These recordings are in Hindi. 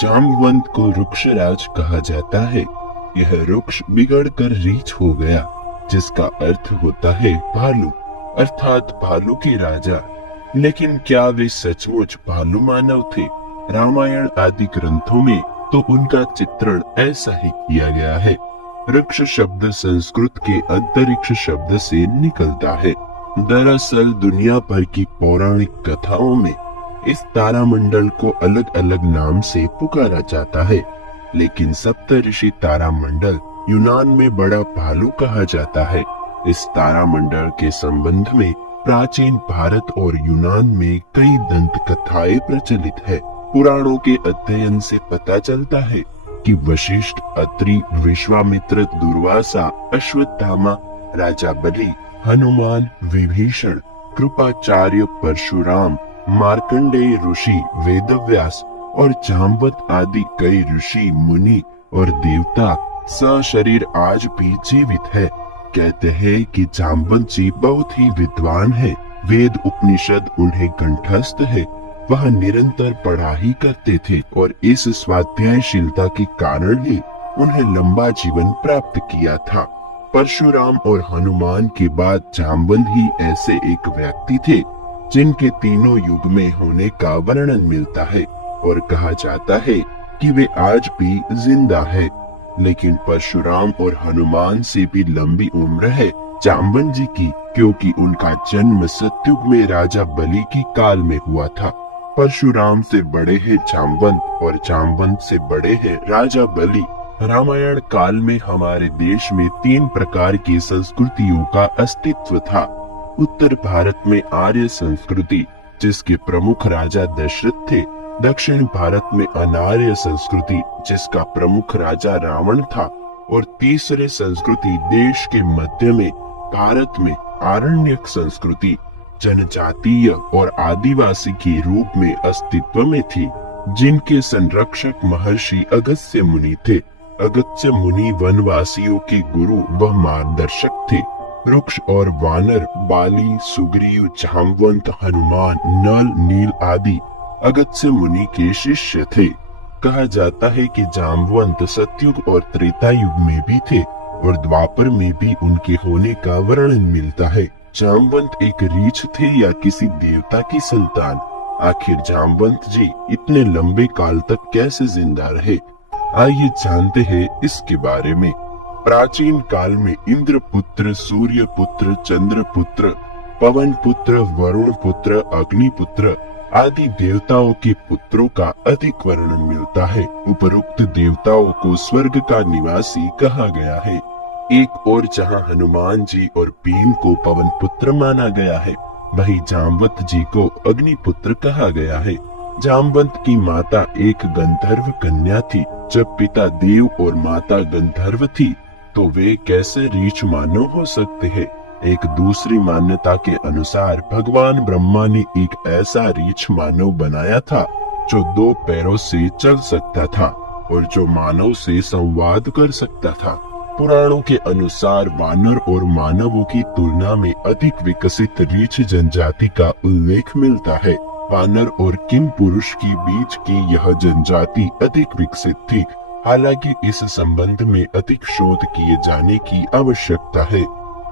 जामवंत को वृक्षराज कहा जाता है। यह वृक्ष बिगड़कर रीछ हो गया, जिसका अर्थ होता है भालू, अर्थात भालू के राजा। लेकिन क्या वे सचमुच भालू मानव थे? रामायण आदि ग्रंथों में तो उनका चित्रण ऐसा ही किया गया है। वृक्ष शब्द संस्कृत के अंतरिक्ष शब्द से निकलता है। दरअसल दुनिया भर की पौराणिक कथाओं में इस तारामंडल को अलग अलग नाम से पुकारा जाता है, लेकिन सप्तऋषि तारामंडल यूनान में बड़ा भालू कहा जाता है। इस तारामंडल के संबंध में प्राचीन भारत और यूनान में कई दंत कथाएं प्रचलित है। पुराणों के अध्ययन से पता चलता है कि वशिष्ठ, अत्रि, विश्वामित्र, दुर्वासा, अश्वत्थामा, राजा बलि, हनुमान, विभीषण, कृपाचार्य, परशुराम, मार्कंडेय ऋषि, वेदव्यास और जाम्बवत आदि कई ऋषि, मुनि और देवता सशरीर आज भी जीवित है। कहते हैं कि जाम्बवत जी बहुत ही विद्वान है। वेद उपनिषद उन्हें कंठस्थ है। वह निरंतर पढ़ाई करते थे और इस स्वाध्यायशीलता के कारण ही उन्हें लंबा जीवन प्राप्त किया था। परशुराम और हनुमान के बाद जाम्बवत ही ऐसे एक व्यक्ति थे जिनके तीनों युग में होने का वर्णन मिलता है और कहा जाता है कि वे आज भी जिंदा है। लेकिन परशुराम और हनुमान से भी लंबी उम्र है जाम्बवत जी की, क्योंकि उनका जन्म सतयुग में राजा बलि की काल में हुआ था। परशुराम से बड़े हैं जाम्बवत और जाम्बवत से बड़े हैं राजा बलि। रामायण काल में हमारे देश में 3 प्रकार की संस्कृतियों का अस्तित्व था। उत्तर भारत में आर्य संस्कृति, जिसके प्रमुख राजा दशरथ थे। दक्षिण भारत में अनार्य संस्कृति, जिसका प्रमुख राजा रावण था। और तीसरे संस्कृति देश के मध्य में भारत में आरण्यक संस्कृति, जनजातीय और आदिवासी के रूप में अस्तित्व में थी, जिनके संरक्षक महर्षि अगस्त्य मुनि थे। अगस्त्य मुनि वनवासियों के गुरु व मार्गदर्शक थे। वृक्ष और वानर, बाली, सुग्रीव, जाम्बवत, हनुमान, नल, नील आदि अगस्त्य मुनि के शिष्य थे। कहा जाता है कि जाम्बवत सतयुग और त्रेता युग में भी थे और द्वापर में भी उनके होने का वर्णन मिलता है। जाम्बवत एक रीछ थे या किसी देवता की संतान? आखिर जाम्बवत जी इतने लंबे काल तक कैसे जिंदा रहे? आइए जानते हैं इसके बारे में। प्राचीन काल में इंद्र पुत्र, सूर्य पुत्र, चंद्र पुत्र, पवन पुत्र, वरुण पुत्र, अग्नि पुत्र आदि देवताओं के पुत्रों का अधिक वर्णन मिलता है। उपरोक्त देवताओं को स्वर्ग का निवासी कहा गया है। एक और जहां हनुमान जी और भीम को पवन पुत्र माना गया है, वहीं जाम्बवत जी को अग्नि पुत्र कहा गया है। जाम्बवत की माता एक गंधर्व कन्या थी। जब पिता देव और माता गंधर्व थी, तो वे कैसे रीछ मानव हो सकते हैं? एक दूसरी मान्यता के अनुसार भगवान ब्रह्मा ने एक ऐसा रीछ मानव बनाया था जो 2 पैरों से चल सकता था और जो मानव से संवाद कर सकता था। पुराणों के अनुसार वानर और मानवों की तुलना में अधिक विकसित रीछ जनजाति का उल्लेख मिलता है। वानर और किम पुरुष के बीच की यह जनजाति अधिक विकसित थी। हालांकि इस संबंध में अधिक शोध किए जाने की आवश्यकता है।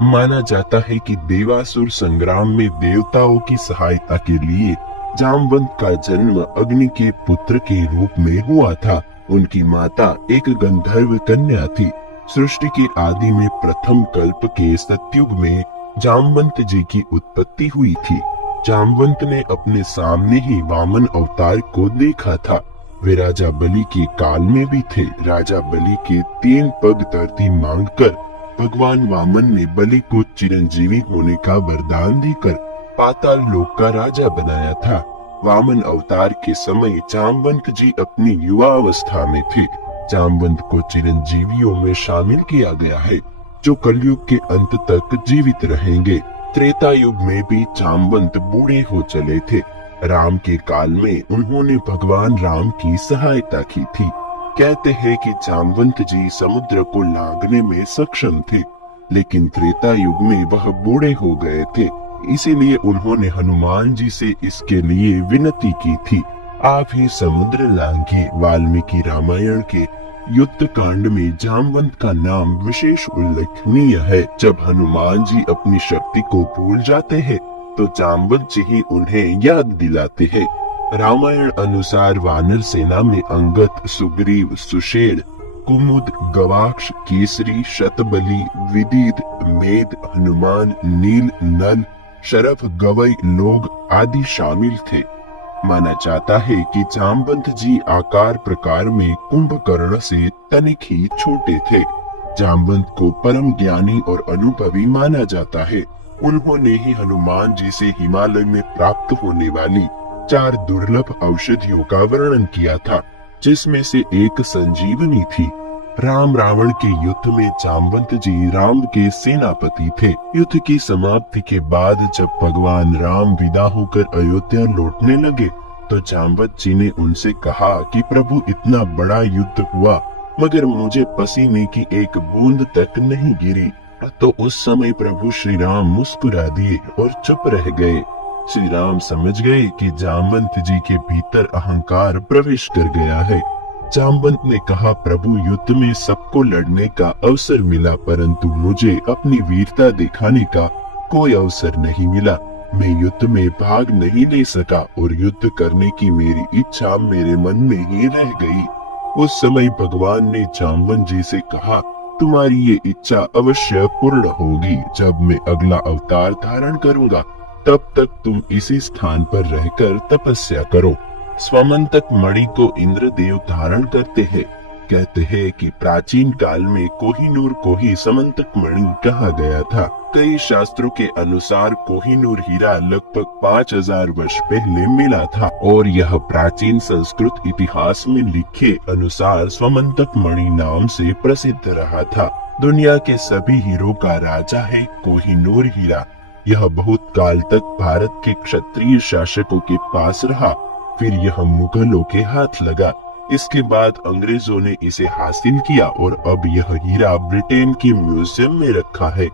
माना जाता है कि देवासुर संग्राम में देवताओं की सहायता के लिए जाम्बवत का जन्म अग्नि के पुत्र के रूप में हुआ था। उनकी माता एक गंधर्व कन्या थी। सृष्टि के आदि में प्रथम कल्प के सतयुग में जाम्बवत जी की उत्पत्ति हुई थी। जाम्बवत ने अपने सामने ही वामन अवतार को देखा था। वे राजा बलि के काल में भी थे। राजा बलि के 3 पग धरती मांगकर भगवान वामन ने बलि को चिरंजीवी होने का वरदान देकर पाताल लोक का राजा बनाया था। वामन अवतार के समय जाम्बवत जी अपनी युवा अवस्था में थे। जाम्बवत को चिरंजीवियों में शामिल किया गया है, जो कलयुग के अंत तक जीवित रहेंगे। त्रेता युग में भी जाम्बवत बूढ़े हो चले थे। राम के काल में उन्होंने भगवान राम की सहायता की थी। कहते हैं कि जाम्बवत जी समुद्र को लांघने में सक्षम थे, लेकिन त्रेता युग में वह बूढ़े हो गए थे। इसीलिए उन्होंने हनुमान जी से इसके लिए विनती की थी। आप ही समुद्र लांघे वाल्मीकि रामायण के युद्ध कांड में जामवंत का नाम विशेष उल्लेखनीय है। जब हनुमान जी अपनी शक्ति को भूल जाते हैं तो जामवंत जी ही उन्हें याद दिलाते हैं। रामायण अनुसार वानर सेना में अंगद, सुग्रीव, सुषेण, कुमुद, गवाक्ष, केसरी, शतबली, विदित, मेद, हनुमान, नील, नल, शरभ, गवई, लोग आदि शामिल थे। माना जाता है कि जामवंत जी आकार प्रकार में कुंभकर्ण से तनिक ही छोटे थे। जामवंत को परम ज्ञानी और अनुभवी माना जाता है। उन्होंने ही हनुमान जी से हिमालय में प्राप्त होने वाली 4 दुर्लभ औषधियों का वर्णन किया था, जिसमें से एक संजीवनी थी। राम रावण के युद्ध में जामवंत जी राम के सेनापति थे। युद्ध की समाप्ति के बाद जब भगवान राम विदा होकर अयोध्या लौटने लगे तो जामवंत जी ने उनसे कहा कि प्रभु, इतना बड़ा युद्ध हुआ मगर मुझे पसीने की एक बूंद तक नहीं गिरी। तो उस समय प्रभु श्री राम मुस्कुरा दिए और चुप रह गए। श्री राम समझ गए कि जामवंत जी के भीतर अहंकार प्रवेश कर गया है। जामवंत ने कहा, प्रभु, युद्ध में सबको लड़ने का अवसर मिला परंतु मुझे अपनी वीरता दिखाने का कोई अवसर नहीं मिला। मैं युद्ध में भाग नहीं ले सका और युद्ध करने की मेरी इच्छा मेरे मन में ही रह गई। उस समय भगवान ने जामवंत जी से कहा, तुम्हारी ये इच्छा अवश्य पूर्ण होगी। जब मैं अगला अवतार धारण करूंगा तब तक तुम इसी स्थान पर रहकर तपस्या करो। स्वमंतक मणि को इंद्रदेव धारण करते हैं। कहते हैं कि प्राचीन काल में कोहिनूर को ही समंतक मणि कहा गया था। कई शास्त्रों के अनुसार कोहिनूर हीरा लगभग 5000 वर्ष पहले मिला था और यह प्राचीन संस्कृत इतिहास में लिखे अनुसार स्वमंतक मणि नाम से प्रसिद्ध रहा था। दुनिया के सभी हीरों का राजा है कोहिनूर हीरा। यह बहुत काल तक भारत के क्षत्रिय शासकों के पास रहा, फिर यह मुगलों के हाथ लगा। इसके बाद अंग्रेजों ने इसे हासिल किया और अब यह हीरा ब्रिटेन के म्यूजियम में रखा है।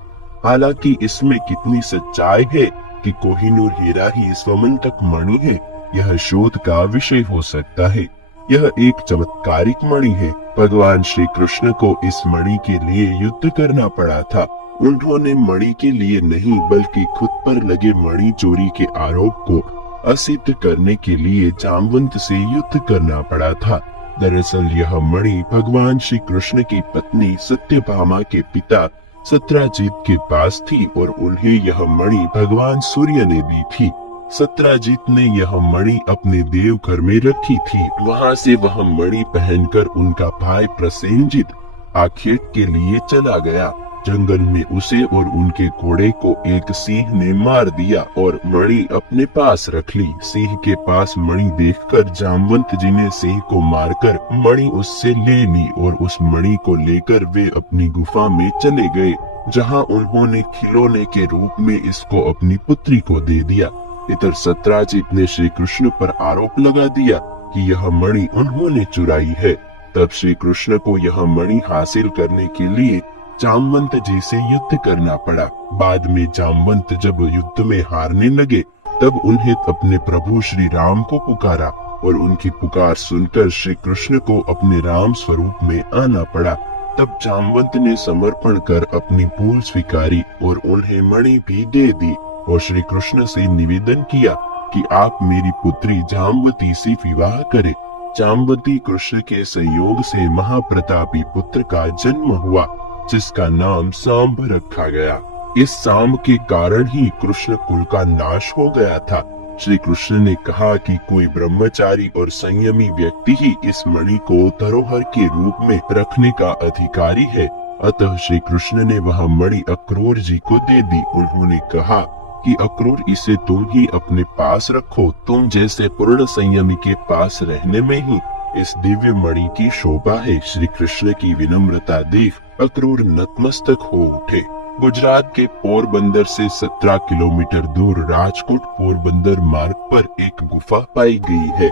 हालांकि इसमें कितनी सच्चाई है कि कोहिनूर हीरा ही स्वमंतक मणि है, यह शोध का विषय हो सकता है। यह एक चमत्कारिक मणि है। भगवान श्री कृष्ण को इस मणि के लिए युद्ध करना पड़ा था। उन्होंने मणि के लिए नहीं बल्कि खुद पर लगे मणि चोरी के आरोप को असिद्ध करने के लिए जामवंत से युद्ध करना पड़ा था। दरअसल यह मणि भगवान श्री कृष्ण की पत्नी सत्यभामा के पिता सत्यजीत के पास थी और उन्हें यह मणि भगवान सूर्य ने दी थी। सत्यजीत ने यह मणि अपने देवघर में रखी थी। वहां से वह मणि पहनकर उनका भाई प्रसेनजीत आखेट के लिए चला गया। जंगल में उसे और उनके घोड़े को एक सिंह ने मार दिया और मणि अपने पास रख ली। सिंह के पास मणि देखकर जामवंत जी ने सिंह को मारकर मणि उससे ले ली और उस मणि को लेकर वे अपनी गुफा में चले गए, जहां उन्होंने खिलौने के रूप में इसको अपनी पुत्री को दे दिया। इधर सत्यजीत ने श्री कृष्ण पर आरोप लगा दिया कि यह मणि उन्होंने चुराई है। तब श्री कृष्ण को यह मणि हासिल करने के लिए जामवंत जी से युद्ध करना पड़ा। बाद में जामवंत जब युद्ध में हारने लगे तब उन्हें अपने प्रभु श्री राम को पुकारा और उनकी पुकार सुनकर श्री कृष्ण को अपने राम स्वरूप में आना पड़ा। तब जामवंत ने समर्पण कर अपनी भूल स्वीकारी और उन्हें मणि भी दे दी और श्री कृष्ण से निवेदन किया कि आप मेरी पुत्री जामवती से विवाह करें। जामवती कृष्ण के संयोग से महाप्रतापी पुत्र का जन्म हुआ, जिसका नाम सांब रखा गया। इस सांब के कारण ही कृष्ण कुल का नाश हो गया था। श्री कृष्ण ने कहा कि कोई ब्रह्मचारी और संयमी व्यक्ति ही इस मणि को धरोहर के रूप में रखने का अधिकारी है। अतः श्री कृष्ण ने वह मणि अक्रूर जी को दे दी। उन्होंने कहा कि अक्रूर, इसे तुम ही अपने पास रखो। तुम जैसे पूर्ण संयमी के पास रहने में ही इस दिव्य मणि की शोभा है। श्री कृष्ण की विनम्रता देख अक्रूर नतमस्तक हो उठे। गुजरात के पोरबंदर से 17 किलोमीटर दूर राजकोट पोरबंदर मार्ग पर एक गुफा पाई गई है,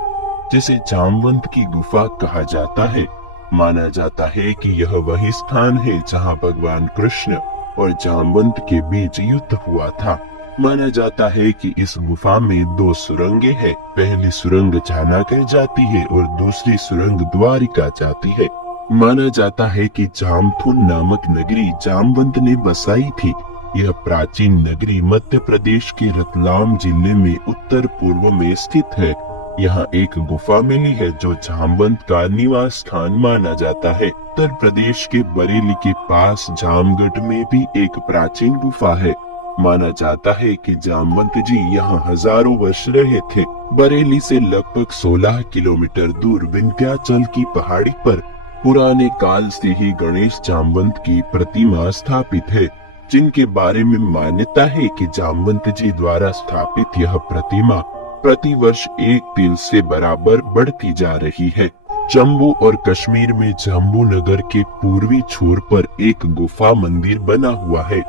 जिसे जामवंत की गुफा कहा जाता है। माना जाता है कि यह वही स्थान है जहां भगवान कृष्ण और जामवंत के बीच युद्ध हुआ था। माना जाता है कि इस गुफा में 2 सुरंगें हैं। पहली सुरंग चाणक्य जाती है और दूसरी सुरंग द्वारिका जाती है। माना जाता है कि जामथुन नामक नगरी जामवंत ने बसाई थी। यह प्राचीन नगरी मध्य प्रदेश के रतलाम जिले में उत्तर पूर्व में स्थित है। यहाँ एक गुफा मिली है जो जामवंत का निवास स्थान माना जाता है। उत्तर प्रदेश के बरेली के पास जामगढ़ में भी एक प्राचीन गुफा है। माना जाता है कि जामवंत जी यहाँ हजारों वर्ष रहे थे। बरेली से लगभग 16 किलोमीटर दूर विंध्याचल की पहाड़ी पर पुराने काल से ही गणेश जामवंत की प्रतिमा स्थापित है, जिनके बारे में मान्यता है कि जामवंत जी द्वारा स्थापित यह प्रतिमा प्रतिवर्ष 1 तिल से बराबर बढ़ती जा रही है। जम्मू और कश्मीर में जम्मू नगर के पूर्वी छोर पर एक गुफा मंदिर बना हुआ है,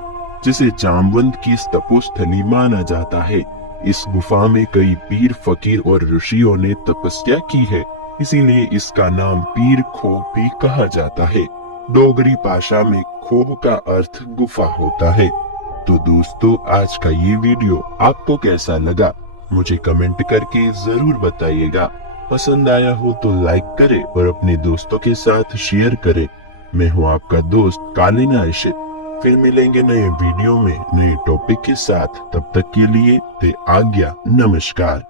जिसे जामवंत की तपोस्थली माना जाता है। इस गुफा में कई पीर, फकीर और ऋषियों ने तपस्या की है, इसीलिए इसका नाम पीर खोह भी कहा जाता है। डोगरी भाषा में खोह का अर्थ गुफा होता है। तो दोस्तों, आज का ये वीडियो आपको कैसा लगा मुझे कमेंट करके जरूर बताइएगा। पसंद आया हो तो लाइक करें और अपने दोस्तों के साथ शेयर करें। मैं हूँ आपका दोस्त कालीन आयशे। फिर मिलेंगे नए वीडियो में नए टॉपिक के साथ। तब तक के लिए दे आज्ञा। नमस्कार।